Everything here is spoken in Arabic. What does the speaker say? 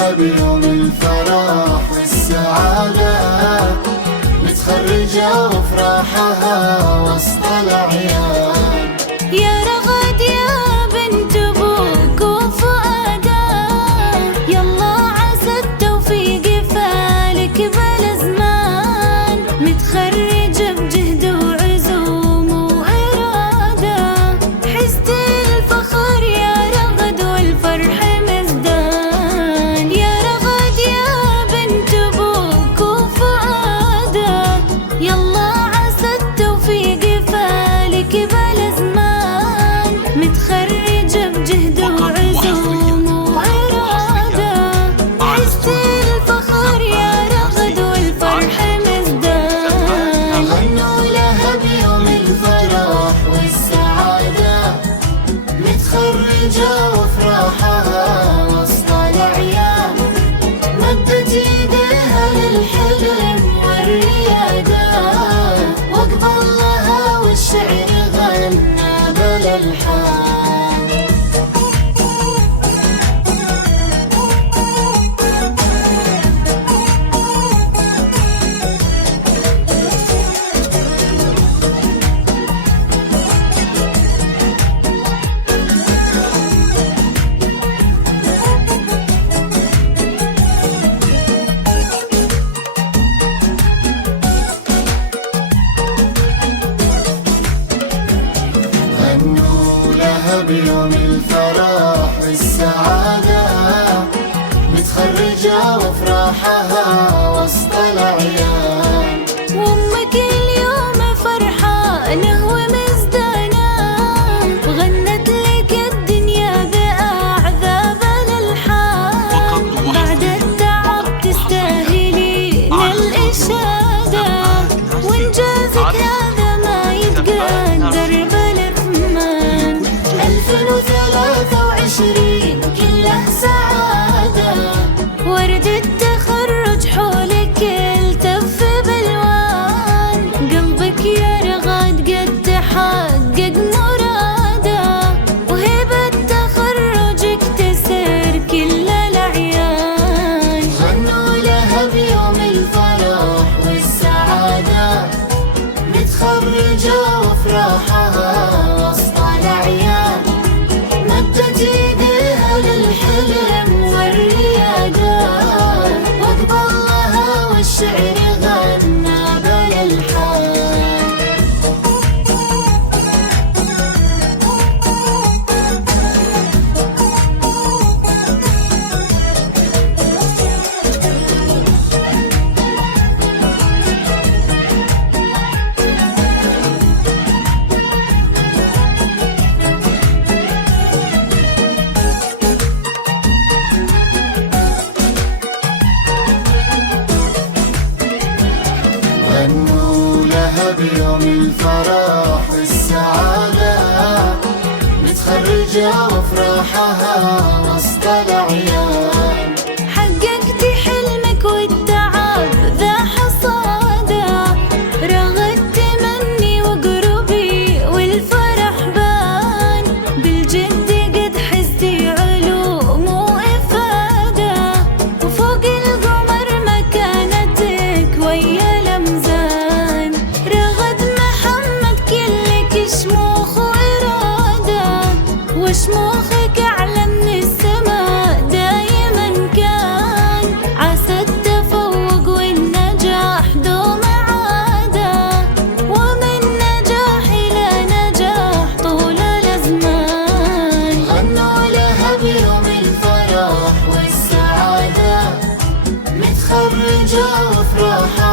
لها بيوم الفرح والسعادة، متخرجة وفرحها وسط الأعياد. يا رغد يا بنت أبوك وفؤاده، يلا عسى التوفيق فالك بلا زمان، متخرجة بجهد وعزوم وإرادة، حزت الفخر يا رغد والفرح مزدان. يا رغد يا بنت أبوك وفؤاده، يلا عسى التوفيق فالك بلا زمان، متخرجة بجهد وعزوم وإرادة، حزت الفخر يا رغد والفرح مزدان. غنوا لها بيوم الفرح والسعادة، متخرجة وفرحها وسط الأعياد، مدت ايديها للحلم والريادة، واقبل لها والشعر غنى بلا الحان. غنوا لها بيوم الفرح والسعادة، متخرجة وفرحها وسط الأعياد. وأمك اليوم فرحانة ومزدانة، غنت لك الدنيا بأعذاب الألحان، بعد التعب تستاهلين الإشادة، وإنجازك هذا ما يتقدر بالثمان. 2023 كله سعادة، ورد التخرج حولك التف بالوان، قلبك يا رغد قد تحقق مراده، وهبة تخرجك تسر كل الأعيان. غنوا لها بيوم الفرح والسعادة، متخرجة وفرحها وسط الأعياد، مدت ايديها للحلم والريادة، واقبل لها والشعر غنى بلا الحان. غنوا لها بيوم الفرح والسعادة، متخرجة وفرحها وسط الأعياد. حققتي حلمك والتعب ذا حصاده، رغدت مني وقربي والفرح بان، بالجد قد حزتي علوم وإفادة، وفوق القمر مكانتك ويا الأمزان. رغد محمد كلك شموخ وإرادة، وشموخك أعلى من السماء دايما كان، عسى التفوق والنجاح دوم عادة، ومن نجاح إلى نجاح طول الأزمان. غنوا لها بيوم الفرح والسعادة، متخرجة وفرحها